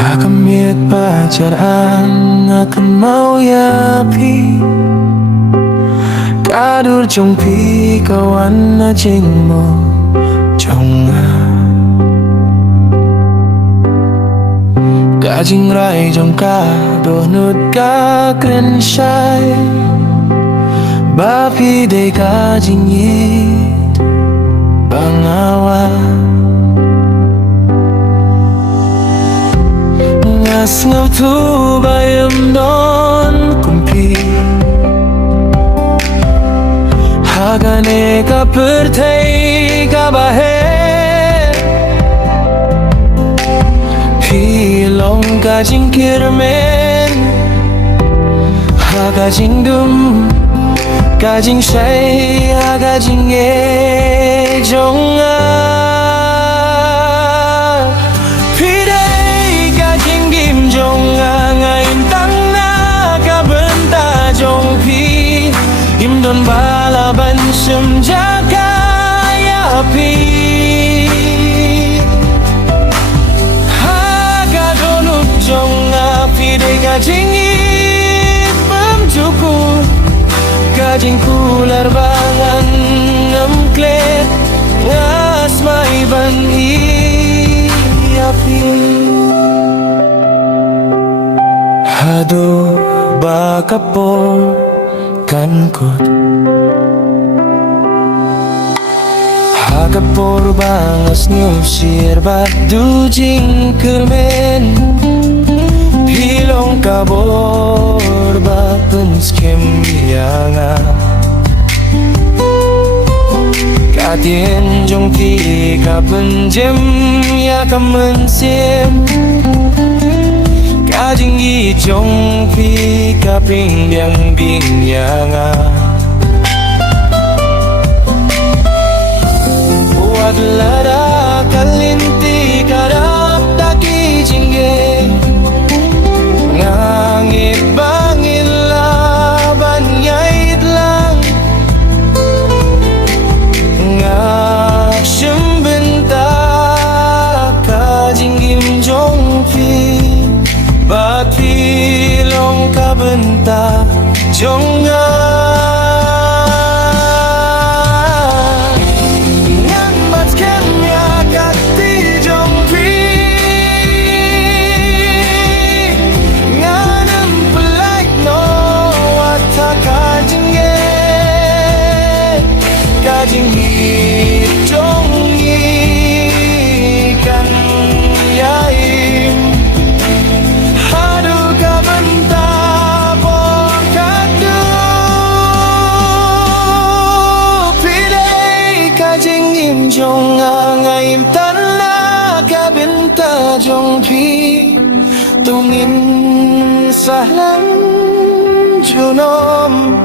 Hakamit pacaraan akan mau yapi Kadur trong pi kawan na ching mo trong Kajing rai trong ka donut ka kren shai Bapi de kajing yit bangawa Ngas ngau tu bayam don kumpi Hagane ka pertai ka bahe Pilong ka jing kirmen Haga jing dum Ka jing shai Haga jing e jong Im don balaban semjaka yapi Haga donut jong api de gajing pemjuku Gajing kular bangan ngemklet Ngas maiban api Hado bakapol kankot Hagapor bangas ngusir badu jingkermen Hilong kabor bapens kemyanga Katien jong ti kapenjem ya kamensim Kajing i jong pi kaping biang binyanga Buat lada kalinti karap daki jingge Ngangit bangin laban yait lang Ngaksyem bentak kajing im jong pi Bati long ka benta jonga Ngan bat kemya kati jong pi Nganem pelak no wata kajing Kajing jong kan yaim Jong ngaim tanah kabinta jong pi tungin sahlang junom